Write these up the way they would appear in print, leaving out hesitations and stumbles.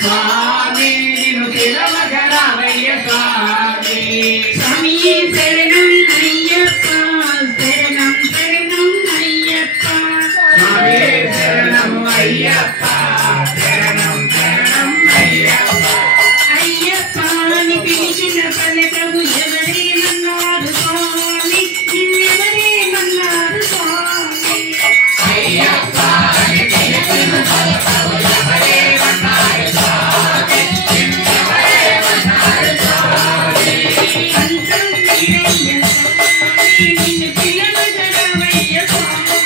స్వామి నిన్ను పిలవగరావయ్య స్వామి స్వామి శరణం అయ్యప్ప శరణం శరణం అయ్యప్ప స్వామి శరణం అయ్యప్ప శరణం శరణం అయ్యప్ప అయ్యప్ప అని పిలిచిన పలకవు ఎవరేమన్నారు స్వామి నిన్నెవరేమన్నారు స్వామి అయ్యప్ప అని పిలిచిన పలకవు ఎవరేమన్నారు స్వామి నిన్నెవరేమన్నారు స్వామి అంతం వీరయ్య స్వామి నిన్ను పిలవగలవయ్య స్వామి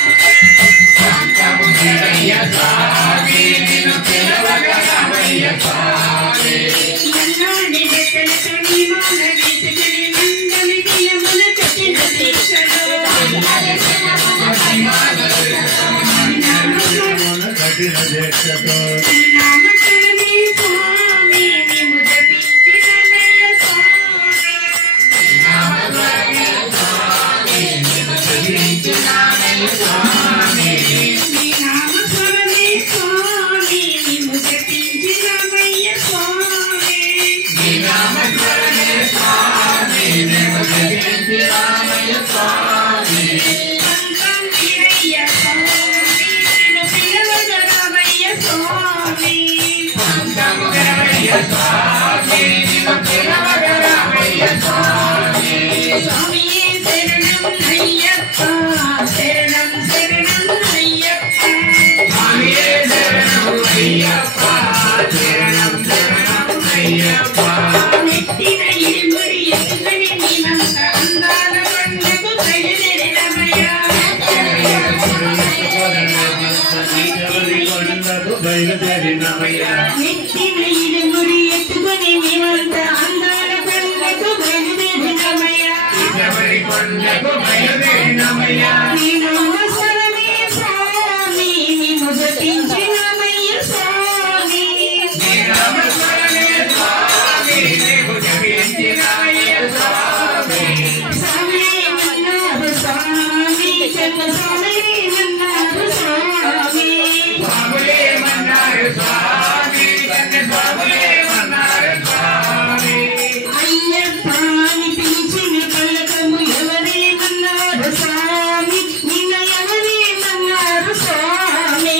అంతము వీరయ్య స్వామి నిన్ను పిలవగలవయ్య స్వామి మన్నాని వెతలతో నీ మాల వేసుకుని నందని దినమున కట్టిన శిక్షలో నామకరణే స్వామి మేము జపించినమయ్య స్వామి నామస్మరణే స్వామి నిన్ను జపించినామయ్య స్వామి నీ నామకరణే స్వామి మేము జపించినమయ్య స్వామి నీ నామస్మరణే స్వామి నిన్ను జపించినామయ్య స్వామి అంతం వీరయ్య స్వామి నిన్ను పిలవగలవయ్య స్వామి అంతము వీరయ్య స్వామి నిన్ను పిలవగలవయ్య స్వామి స్వామి శరణం అయ్యప్ప శరణం శరణం అయ్యప్ప స్వామి శరణం అయ్యప్ప శరణం శరణం అయ్యప్ప నెత్తిన ఇరుముడి ఎత్తుకుని నీవంత అందాల కొండకు బయలుదేరినమయ్యా నెత్తిన ఇరుముడి ఎత్తుకుని నీవంత అందాల కొండకు బయలుదేరినమయ్యా ఎవరి కొండకు బయలుదేరినమయ్యా నీ నామస్మరణే స్వామి మేము జపించినమయ్య స్వామి నీ నామస్మరణే స్వామి నీవు జపించినామయ్య స్వామి స్వామి మన్నారు స్వామి కన్న స్వామి మన్నారు స్వామి స్వాములేమన్నారు స్వామి కన్య స్వాములేమన్నారు స్వామి అయ్యప్ప అని పిలిచిన పలకము ఎవరేమన్నారు స్వామి నిన్న ఎవరేమన్నారు స్వామి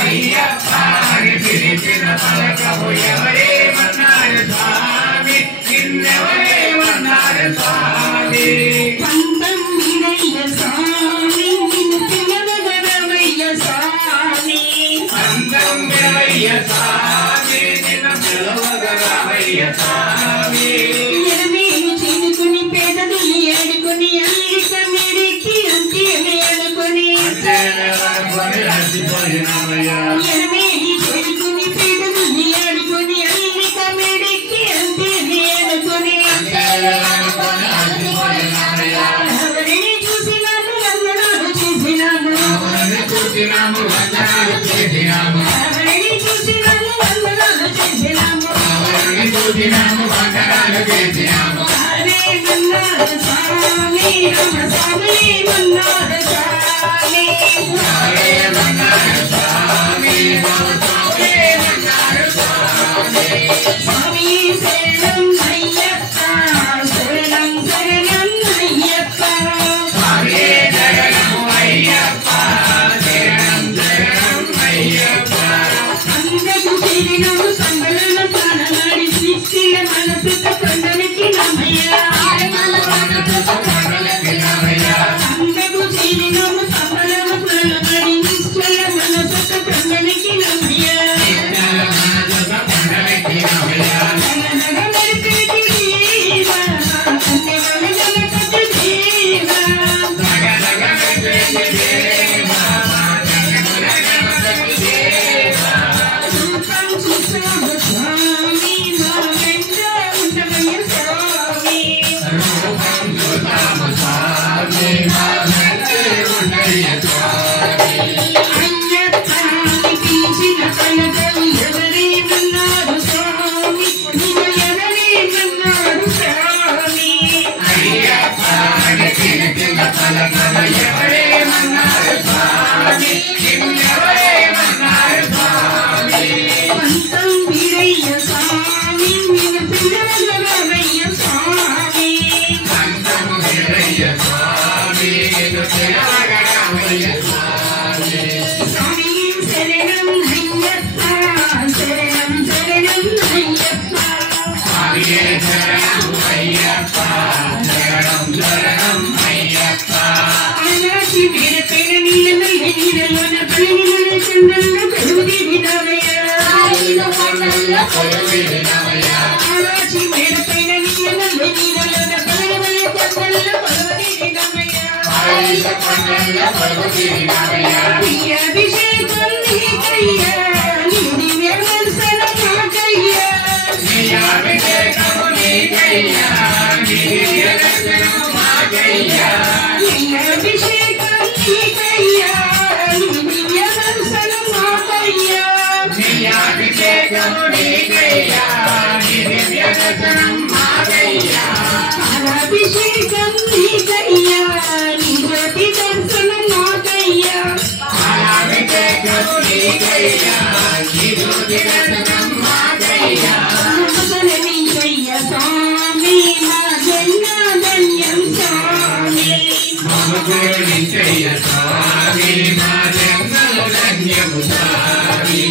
అయ్యప్ప అని పిలిచిన పలకము ఎవరేమన్నారు స్వామి నిన్నెవరేమన్నారు స్వామి పంతం వీరయ్య స్వామి నిన్ను పిలవగలవయ్య స్వామి అందం వీరయ్య స్వామి నిన్ను పిలవగలవయ్య స్వామి ఎరమేలు చేనుకుని పేదలు ఏడుకుని అల్లిక మెరికి అంతేనే అనుకుని ఎరమేలి చేనుకుని పేదలు ఏడుకుని అల్లిక మెరికి అంతేనే అనుకుని ఎవరిని చూసినాము వందనాలు చేసినాము చూసినాము వందనాలు చేసినాము ఎవరిని చూసినాము వందనాలు చేసినాము చూసినాము వందనాలు చేసినాము హరే మన్నారు స్వామి రామ స్వామి మన్నారు స్వామి హరే మన్నారు స్వామి రామ స్వామి మన్నారు స్వామి స్వామి శరణం అయ్యప్ప శరణం శరణం అయ్యప్ప స్వామి శరణం అయ్యప్ప శరణం శరణం అయ్యప్ప అందకు తిరిగినము సంబలన ప్రాణనాడి సృష్టిల మనసుతో కొండనికి నమయ్యా అందకు తిరిగినము సంబలన ప్రాణనాడి సృష్టిల మనసుతో కొండనికి నమయ్యా నగనగ మెరిపేటి దేవా కన్నెగల జనపతి దేవా రూపం చూసావు స్వామి పంతం వీరయ్య స్వామి నేను పిల్లవయ్య స్వామి పంతం వీరయ్య స్వామి నేను పిల్లవయ్య స్వామి స్వామి శరణం అయ్యప్ప శరణం శరణం అయ్యప్ప స్వామియే శరణం అయ్యప్ప శరణం శరణం అయ్యప్ప అనాచి వీర పేర నీలలోన పలిన చంద్రంలో కలుది వినవయ్య అనాచి వీర పేర నీలలోన పలిన చంద్రంలో కలుది వినవయ్య అభిషేకం నీకయ్యా నీ దివ్య దర్శనం నాకయ్యా అభిషేకము నీకయ్యా నీ దివ్య దర్శనము మాకయ్యా అభిషేకం నీకయ్యా నీ దివ్య దర్శనం నాకయ్యా అభిషేకము నీకయ్యా నీ దివ్య దర్శనం మాకయ్యా అభిషేకం నీకయ్యా నీ జ్యోతి దర్శనం నాకయ్యా అభిషేకము నీకయ్యా నీ జ్యోతి దర్శనం మాకయ్యా నీకయ్యా స్వామి నా జన్మధన్యం స్వామి మమకరుణించయ్య స్వామి మా జన్మలు ధన్యము స్వామి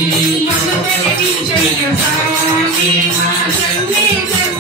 నీకయ్యా స్వామి నా జన్మధన్యం